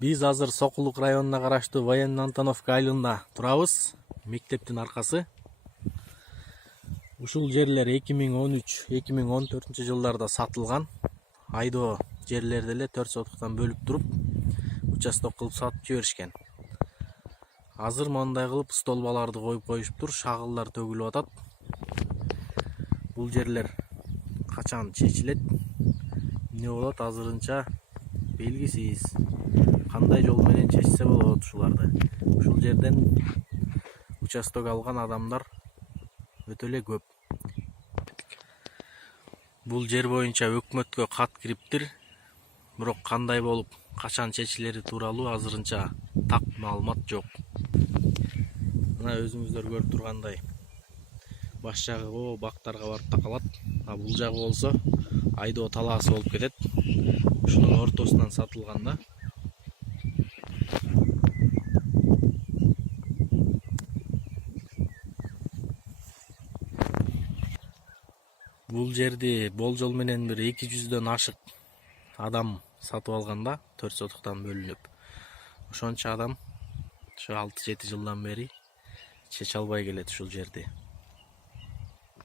Биз азыр Сокулук районуна караштуу Военный Антоновка айылында турабыз. Мектептин аркасы. Ушул жерлер 2013-2014 жылдарда сатылган. Айдоо жерлерди эле 4 сотуктан бөлүп туруп, участок кылып сатып жиберишкен. Азыр мындай кылып столбаларды коюп коюшуптур, шагылдар төгүлүп атат. Бул жерлер качан чечилет, эмне болот азырынча белгисиз. Кандай жол менен чечсе болот ушуларды. Ушул жерден участок алган адамдар өтө эле көп. Бул жер боюнча өкмөткө кат кириптир. Бирок кандай болуп, качан чечилери тууралуу азырынча так маалымат жок. Мына өзүңүздөр көрүп тургандай баш жагы бактарга барып такалат. А бул жагы болсо айдоо талаасы болуп кетет. Ушунун ортосунан сатылган да. Бул жерди болжол менен бир 200дөн ашык адам сатып алган да, 4 сотуктан бөлүнүп. Ошончо адам ошо 6-7 жылдан бери чече албай келет ушул жерди.